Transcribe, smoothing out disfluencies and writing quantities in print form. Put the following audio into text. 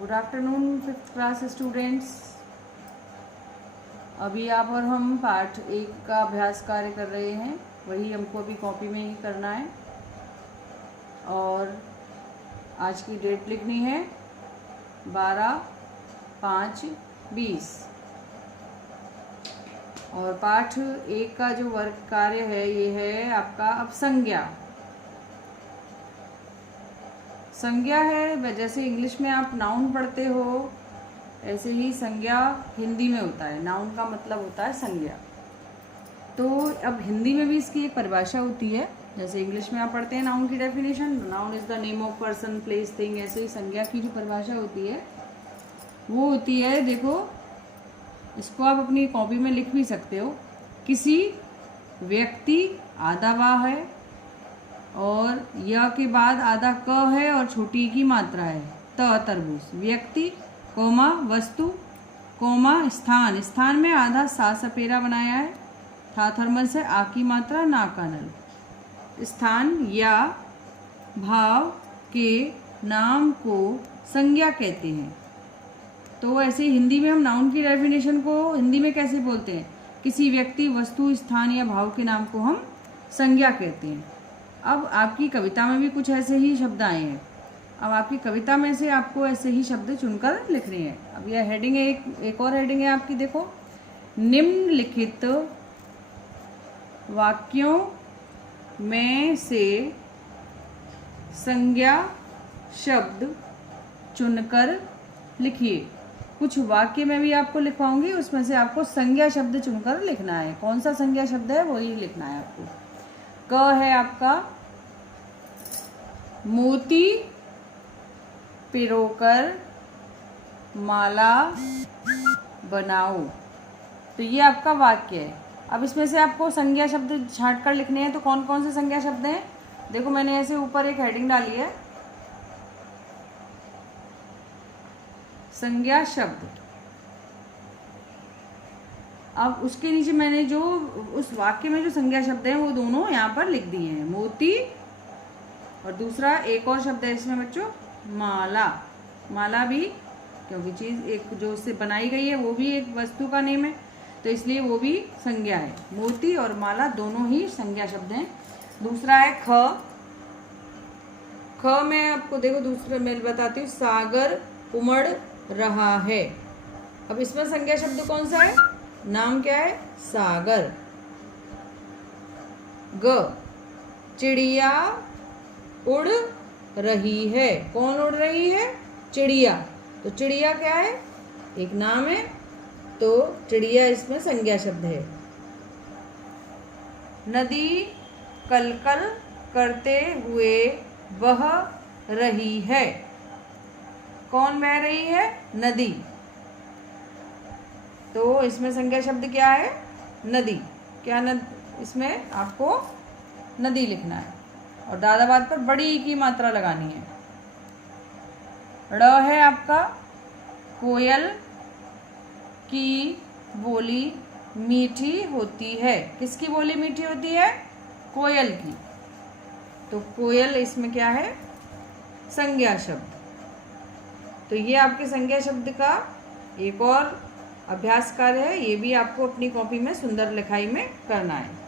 Good afternoon fifth class students. अभी आप और हम पाठ 1 का अभ्यास कार्य कर रहे हैं, वही हमको अभी कॉपी में ही करना है। और आज की डेट लिखनी है 12/5/20। और पाठ 1 का जो वर्ग कार्य है ये है आपका अपसंज्ञा। संज्ञा है, जैसे इंग्लिश में आप नाउन पढ़ते हो ऐसे ही संज्ञा हिंदी में होता है। नाउन का मतलब होता है संज्ञा। तो अब हिंदी में भी इसकी एक परिभाषा होती है। जैसे इंग्लिश में आप पढ़ते हैं नाउन की definition, noun is the name of person place thing, ऐसे ही संज्ञा की जो परिभाषा होती है वो होती है, देखो इसको आप अपनी कॉपी में लिख भी सकते हो। किसी व्यक्ति, आधा वाह है और य के बाद आधा क है और छोटी की मात्रा है, तरबूज। व्यक्ति कोमा वस्तु कोमा स्थान, स्थान में आधा सा सपेरा बनाया है, था थर्मस है, आ की मात्रा ना का नल। स्थान या भाव के नाम को संज्ञा कहते हैं। तो ऐसे हिंदी में हम नाउन की डेफिनेशन को हिंदी में कैसे बोलते हैं? किसी व्यक्ति, वस्तु, स्थान या भाव के नाम को हम संज्ञा कहते हैं। अब आपकी कविता में भी कुछ ऐसे ही शब्द आए हैं। अब आपकी कविता में से आपको ऐसे ही शब्द चुनकर लिखने हैं। अब यह हेडिंग है, एक और हेडिंग है आपकी, देखो, निम्नलिखित वाक्यों में से संज्ञा शब्द चुनकर लिखिए। कुछ वाक्य में भी आपको लिखवाऊंगी, उसमें से आपको संज्ञा शब्द चुनकर लिखना है। कौन सा संज्ञा शब्द है वही लिखना है आपको। क है आपका मोती पिरोकर माला बनाओ। तो ये आपका वाक्य है। अब इसमें से आपको संज्ञा शब्द छांट कर लिखने हैं। तो कौन कौन से संज्ञा शब्द हैं? देखो मैंने ऐसे ऊपर एक हेडिंग डाली है, संज्ञा शब्द। अब उसके नीचे मैंने जो उस वाक्य में जो संज्ञा शब्द हैं वो दोनों यहाँ पर लिख दिए हैं, मोती और दूसरा एक और शब्द है इसमें बच्चों, माला। माला भी, क्योंकि चीज एक जो उससे बनाई गई है वो भी एक वस्तु का नेम है, तो इसलिए वो भी संज्ञा है। मोती और माला दोनों ही संज्ञा शब्द हैं। दूसरा है ख। ख में आपको देखो, दूसरा मैं बताती हूँ, सागर उमड़ रहा है। अब इसमें संज्ञा शब्द कौन सा है? नाम क्या है? सागर। ग, चिड़िया उड़ रही है। कौन उड़ रही है? चिड़िया। तो चिड़िया क्या है? एक नाम है, तो चिड़िया इसमें संज्ञा शब्द है। नदी कलकल करते हुए बह रही है। कौन बह रही है? नदी। तो इसमें संज्ञा शब्द क्या है? नदी। क्या इसमें आपको नदी लिखना है और दादाबाद पर बड़ी की मात्रा लगानी है। ड़ है आपका कोयल की बोली मीठी होती है। किसकी बोली मीठी होती है? कोयल की। तो कोयल इसमें क्या है? संज्ञा शब्द। तो ये आपके संज्ञा शब्द का एक और अभ्यास कार्य है। ये भी आपको अपनी कॉपी में सुंदर लिखाई में करना है।